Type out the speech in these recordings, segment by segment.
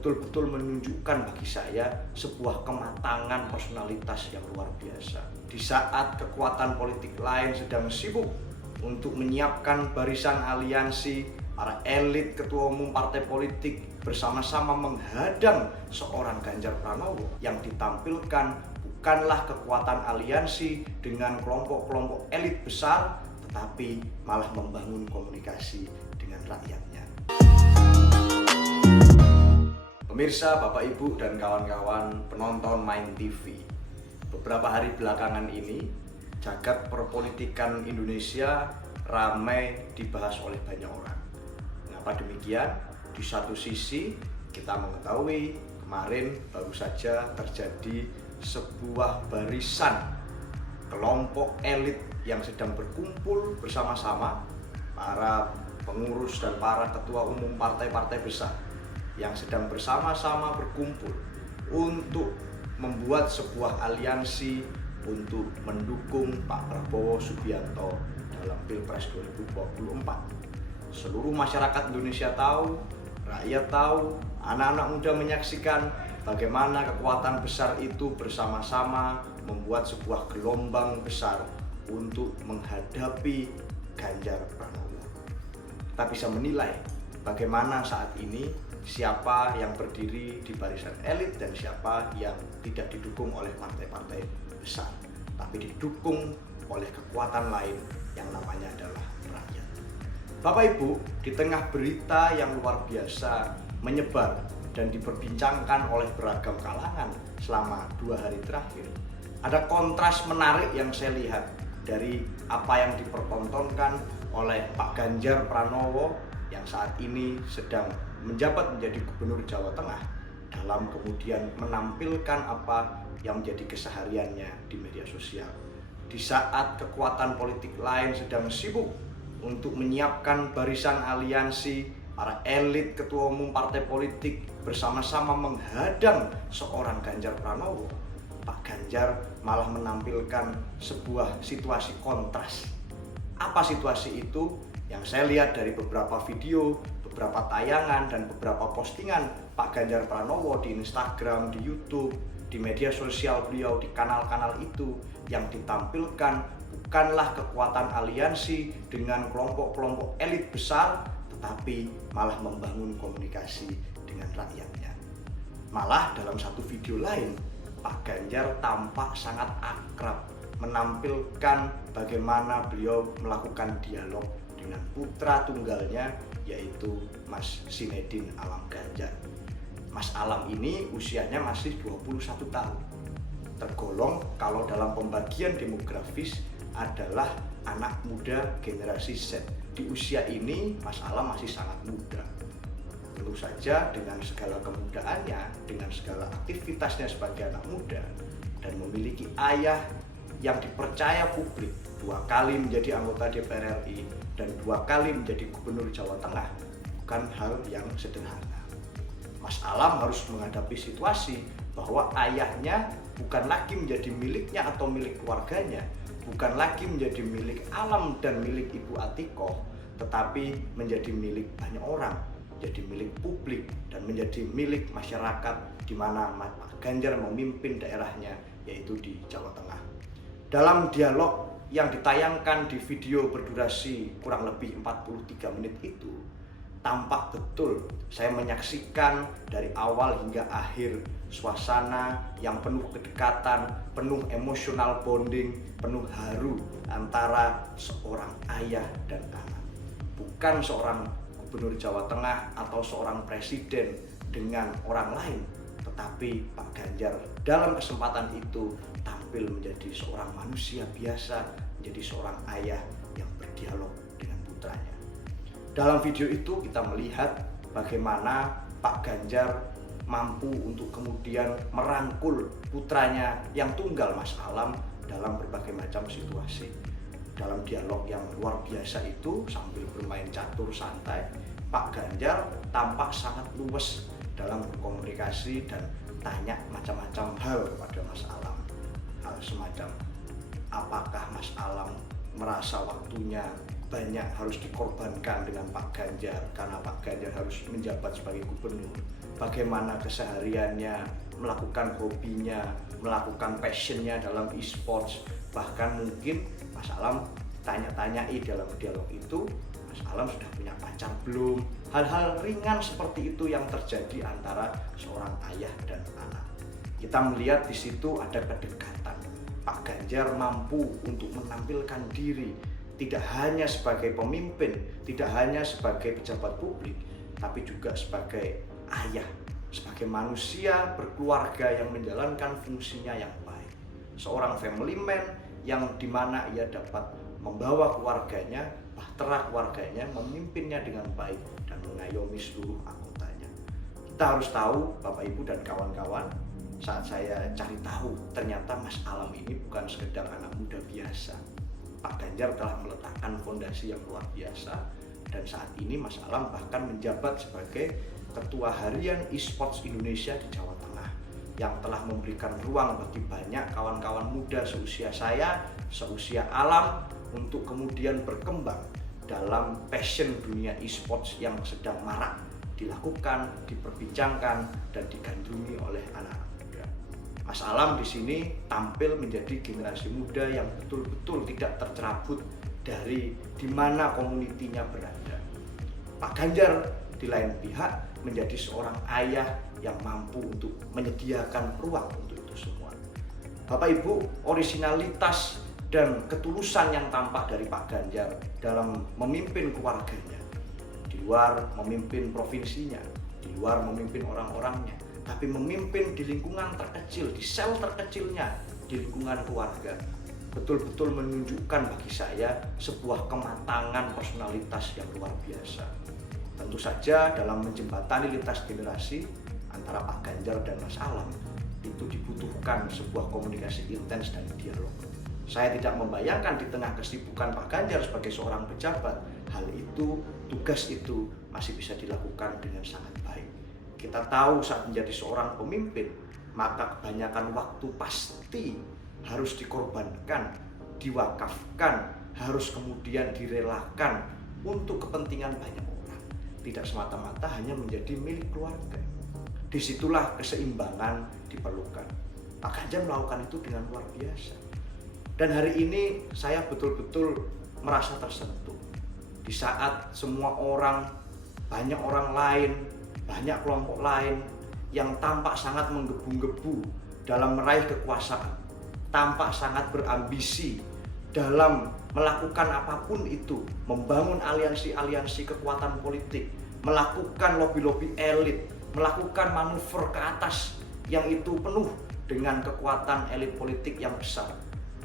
betul-betul menunjukkan bagi saya sebuah kematangan personalitas yang luar biasa. Di saat kekuatan politik lain sedang sibuk untuk menyiapkan barisan aliansi, para elit ketua umum partai politik bersama-sama menghadang seorang Ganjar Pranowo, yang ditampilkan bukanlah kekuatan aliansi dengan kelompok-kelompok elit besar, tetapi malah membangun komunikasi dengan rakyatnya. Pemirsa, Bapak Ibu dan kawan-kawan penonton Main TV, beberapa hari belakangan ini jagat perpolitikan Indonesia ramai dibahas oleh banyak orang. Mengapa demikian? Di satu sisi kita mengetahui kemarin baru saja terjadi sebuah barisan kelompok elit yang sedang berkumpul bersama-sama, para pengurus dan para ketua umum partai-partai besar yang sedang bersama-sama berkumpul untuk membuat sebuah aliansi untuk mendukung Pak Prabowo Subianto dalam Pilpres 2024. Seluruh masyarakat Indonesia tahu, rakyat tahu, anak-anak muda menyaksikan bagaimana kekuatan besar itu bersama-sama membuat sebuah gelombang besar untuk menghadapi Ganjar Pranowo. Kita bisa menilai bagaimana saat ini siapa yang berdiri di barisan elit dan siapa yang tidak didukung oleh partai-partai besar, tapi didukung oleh kekuatan lain yang namanya adalah rakyat. Bapak Ibu, di tengah berita yang luar biasa menyebar dan diperbincangkan oleh beragam kalangan selama 2 hari terakhir, ada kontras menarik yang saya lihat dari apa yang dipertontonkan oleh Pak Ganjar Pranowo yang saat ini sedang menjabat menjadi Gubernur Jawa Tengah, dalam kemudian menampilkan apa yang menjadi kesehariannya di media sosial. Di saat kekuatan politik lain sedang sibuk untuk menyiapkan barisan aliansi, para elit ketua umum partai politik bersama-sama menghadang seorang Ganjar Pranowo, Pak Ganjar malah menampilkan sebuah situasi kontras. Apa situasi itu? Yang saya lihat dari beberapa video, beberapa tayangan, dan beberapa postingan Pak Ganjar Pranowo di Instagram, di YouTube, di media sosial beliau, di kanal-kanal itu, yang ditampilkan bukanlah kekuatan aliansi dengan kelompok-kelompok elit besar, tetapi malah membangun komunikasi dengan rakyatnya. Malah dalam satu video lain, Pak Ganjar tampak sangat akrab menampilkan bagaimana beliau melakukan dialog dengan putra tunggalnya, yaitu Mas Sinedin Alam Ganjar. Mas Alam ini usianya masih 21 tahun. Tergolong kalau dalam pembagian demografis adalah anak muda generasi Z. Di usia ini Mas Alam masih sangat muda. Tentu saja dengan segala kemudaannya, dengan segala aktivitasnya sebagai anak muda, dan memiliki ayah yang dipercaya publik 2 kali menjadi anggota DPR RI dan 2 kali menjadi Gubernur Jawa Tengah, bukan hal yang sederhana. Mas Alam harus menghadapi situasi bahwa ayahnya bukan lagi menjadi miliknya atau milik keluarganya, bukan lagi menjadi milik Alam dan milik Ibu Atikoh, tetapi menjadi milik banyak orang, menjadi milik publik dan menjadi milik masyarakat, di mana Pak Ganjar memimpin daerahnya, yaitu di Jawa Tengah. Dalam dialog yang ditayangkan di video berdurasi kurang lebih 43 menit itu, tampak betul saya menyaksikan dari awal hingga akhir suasana yang penuh kedekatan, penuh emosional bonding, penuh haru antara seorang ayah dan anak. Bukan seorang Gubernur Jawa Tengah atau seorang presiden dengan orang lain, tetapi Pak Ganjar dalam kesempatan itu tampil menjadi seorang manusia biasa, menjadi seorang ayah yang berdialog dengan putranya. Dalam video itu kita melihat bagaimana Pak Ganjar mampu untuk kemudian merangkul putranya yang tunggal, Mas Alam, dalam berbagai macam situasi. Dalam dialog yang luar biasa itu, sambil bermain catur santai, Pak Ganjar tampak sangat luwes dalam berkomunikasi dan tanya macam-macam hal kepada Mas Alam. Hal semacam, apakah Mas Alam merasa waktunya banyak harus dikorbankan dengan Pak Ganjar karena Pak Ganjar harus menjabat sebagai gubernur? bagaimana kesehariannya, melakukan hobinya, melakukan passionnya dalam e-sports. Bahkan mungkin Mas Alam tanya-tanyai dalam dialog itu, Mas Alam sudah punya pacar belum? Hal-hal ringan seperti itu yang terjadi antara seorang ayah dan anak. Kita melihat di situ ada kedekatan. Pak Ganjar mampu untuk menampilkan diri tidak hanya sebagai pemimpin, tidak hanya sebagai pejabat publik, tapi juga sebagai ayah, sebagai manusia berkeluarga yang menjalankan fungsinya yang baik. Seorang family man yang dimana ia dapat membawa keluarganya, bahtera keluarganya, memimpinnya dengan baik dan mengayomi seluruh anggotanya. Kita harus tahu, Bapak Ibu dan kawan-kawan, saat saya cari tahu, ternyata Mas Alam ini bukan sekedar anak muda biasa. Pak Ganjar telah meletakkan fondasi yang luar biasa, dan saat ini Mas Alam bahkan menjabat sebagai Ketua Harian e-sports Indonesia di Jawa Tengah, yang telah memberikan ruang bagi banyak kawan-kawan muda seusia saya, seusia Alam, untuk kemudian berkembang dalam passion dunia e-sports yang sedang marak dilakukan, diperbincangkan, dan digandrungi oleh anak-anak muda. Mas Alam di sini tampil menjadi generasi muda yang betul-betul tidak tercerabut dari di mana komunitinya berada. Pak Ganjar di lain pihak menjadi seorang ayah yang mampu untuk menyediakan ruang untuk itu semua. Bapak Ibu, originalitas dan ketulusan yang tampak dari Pak Ganjar dalam memimpin keluarganya, di luar memimpin provinsinya, di luar memimpin orang-orangnya, tapi memimpin di lingkungan terkecil, di sel terkecilnya, di lingkungan keluarga, betul-betul menunjukkan bagi saya sebuah kematangan personalitas yang luar biasa. Tentu saja dalam menjembatani lintas generasi antara Pak Ganjar dan Mas Alam itu dibutuhkan sebuah komunikasi intens dan dialog. Saya tidak membayangkan di tengah kesibukan Pak Ganjar sebagai seorang pejabat, hal itu, tugas itu masih bisa dilakukan dengan sangat baik. Kita tahu saat menjadi seorang pemimpin, maka kebanyakan waktu pasti harus dikorbankan, diwakafkan, harus kemudian direlakan untuk kepentingan banyak orang. Tidak semata-mata hanya menjadi milik keluarga. Disitulah keseimbangan diperlukan. Pak Ganjar melakukan itu dengan luar biasa. Dan hari ini saya betul-betul merasa tersentuh. Di saat semua orang, banyak orang lain, banyak kelompok lain yang tampak sangat menggebu-gebu dalam meraih kekuasaan, tampak sangat berambisi dalam melakukan apapun itu, membangun aliansi-aliansi kekuatan politik, melakukan lobi-lobi elit, melakukan manuver ke atas yang itu penuh dengan kekuatan elit politik yang besar.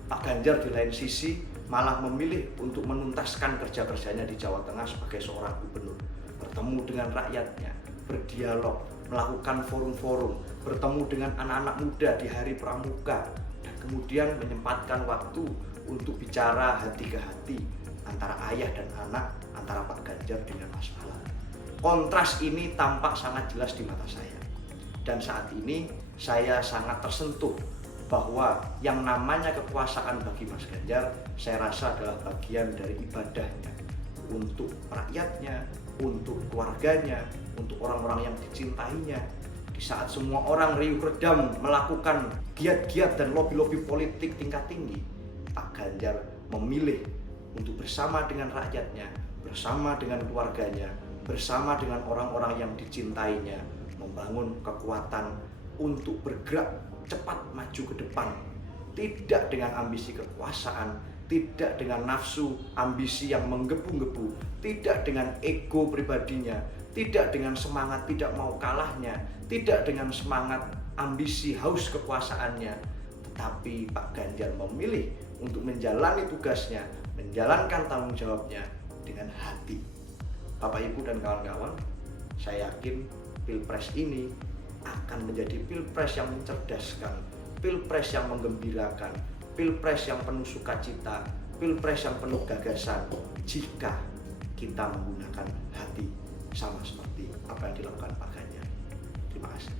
Pak Ganjar di lain sisi malah memilih untuk menuntaskan kerja-kerjanya di Jawa Tengah sebagai seorang gubernur, bertemu dengan rakyatnya, berdialog, melakukan forum-forum, bertemu dengan anak-anak muda di hari pramuka, dan kemudian menyempatkan waktu untuk bicara hati ke hati antara ayah dan anak, antara Pak Ganjar dengan Mas Alam. Kontras ini tampak sangat jelas di mata saya, dan saat ini saya sangat tersentuh bahwa yang namanya kekuasaan bagi Mas Ganjar, saya rasa adalah bagian dari ibadahnya untuk rakyatnya, untuk keluarganya, untuk orang-orang yang dicintainya. Di saat semua orang riuh redam melakukan giat-giat dan lobi-lobi politik tingkat tinggi, Pak Ganjar memilih untuk bersama dengan rakyatnya, bersama dengan keluarganya, bersama dengan orang-orang yang dicintainya, membangun kekuatan untuk bergerak cepat maju ke depan, tidak dengan ambisi kekuasaan, tidak dengan nafsu ambisi yang menggebu-gebu, tidak dengan ego pribadinya, tidak dengan semangat tidak mau kalahnya, tidak dengan semangat ambisi haus kekuasaannya, tetapi Pak Ganjar memilih untuk menjalani tugasnya, menjalankan tanggung jawabnya dengan hati. Bapak Ibu dan kawan-kawan, saya yakin Pilpres ini akan menjadi pilpres yang mencerdaskan, pilpres yang menggembirakan, pilpres yang penuh sukacita, pilpres yang penuh gagasan jika kita menggunakan hati sama seperti apa yang dilakukan Pak Ganjar. Terima kasih.